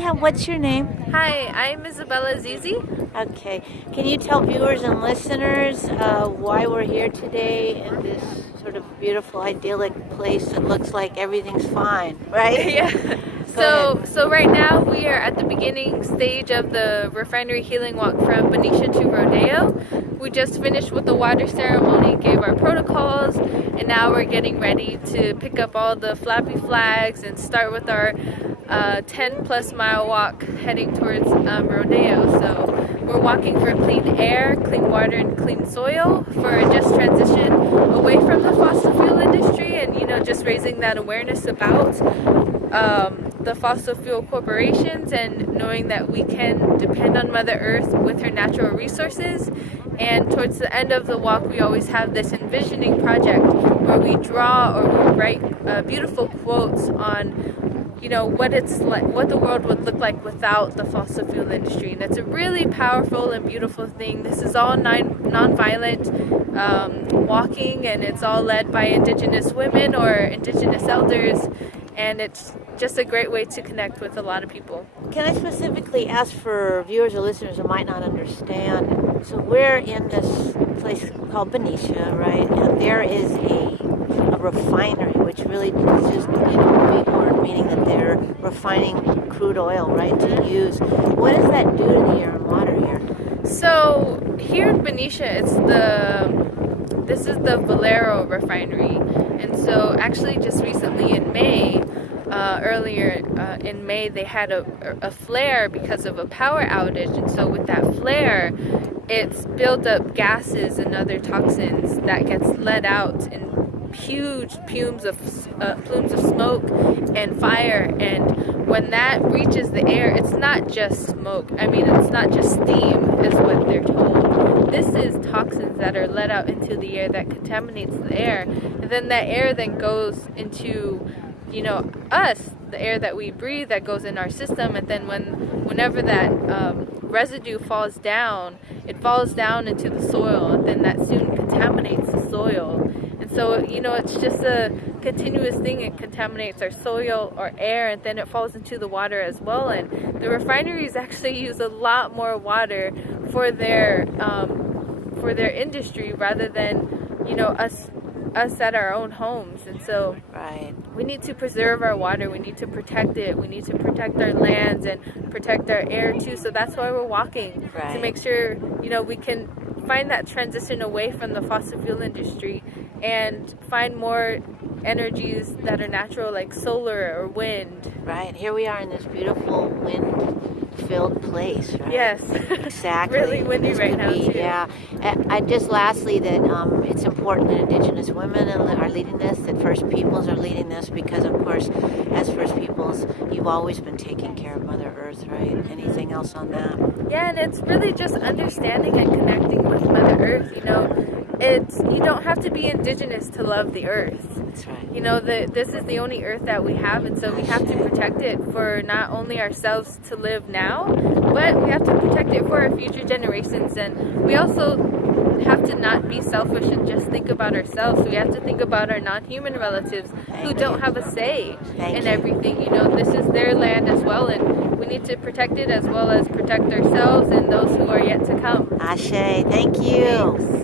What's your name? Hi, I'm Isabella Zizi. Okay. Can you tell viewers and listeners why we're here today in this sort of beautiful, idyllic place that looks like everything's fine, right? Yeah. Go ahead. So right now we are at the beginning stage of the Refinery Healing Walk from Benicia to Rodeo. We just finished with the water ceremony, gave our protocols, and now we're getting ready to pick up all the flappy flags and start with our 10 plus mile walk heading towards Rodeo. So we're walking for clean air, clean water, and clean soil for a just transition away from the fossil fuel industry, and just raising that awareness about the fossil fuel corporations and knowing that we can depend on Mother Earth with her natural resources. And towards the end of the walk, we always have this envisioning project where we draw or we write beautiful quotes on what it's like, what the world would look like without the fossil fuel industry. And it's a really powerful and beautiful thing. This is all non-violent walking, and it's all led by Indigenous women or Indigenous elders, and it's just a great way to connect with a lot of people. Can I specifically ask for viewers or listeners who might not understand? So we're in this place called Benicia, right? And there is a refinery, which really is just a big word, meaning that they're refining crude oil, right, to use. What does that do to the air and water here? So here in Benicia, this is the Valero Refinery, and so actually just recently in May, earlier in May, they had a flare because of a power outage, and so with that flare, it's built up gases and other toxins that gets let out in huge plumes of smoke and fire. And when that reaches the air, it's not just smoke. I mean, it's not just steam, is what they're told. This is toxins that are let out into the air that contaminates the air, and then that air then goes into us, the air that we breathe, that goes in our system. And then whenever that residue falls down, it falls down into the soil, and then that soon contaminates the soil. And so it's just a continuous thing. It contaminates our soil or air, and then it falls into the water as well. And the refineries actually use a lot more water for their industry rather than us at our own homes. And so right, we need to preserve our water, we need to protect it, we need to protect our lands and protect our air too. So that's why we're walking, right, to make sure we can find that transition away from the fossil fuel industry and find more energies that are natural, like solar or wind. Right, here we are in this beautiful wind-filled place, right? Yes. Exactly. Really windy This right could now be, too. yeah. I just lastly that it's important that Indigenous women are leading this, that First Peoples are leading this, because of course, as First Peoples, you've always been taking care of Mother Earth, right? Anything else on that? Yeah, and it's really just understanding and connecting with Mother Earth. You don't have to be Indigenous to love the Earth. That's right. This is the only Earth that we have, and so we have to protect it for not only ourselves to live now, but we have to protect it for our future generations. And we also have to not be selfish and just think about ourselves. We have to think about our non-human relatives who don't have a say in everything. This is their land as well, and we need to protect it as well as protect ourselves and those who are yet to come. Ashe, thank you. Thanks.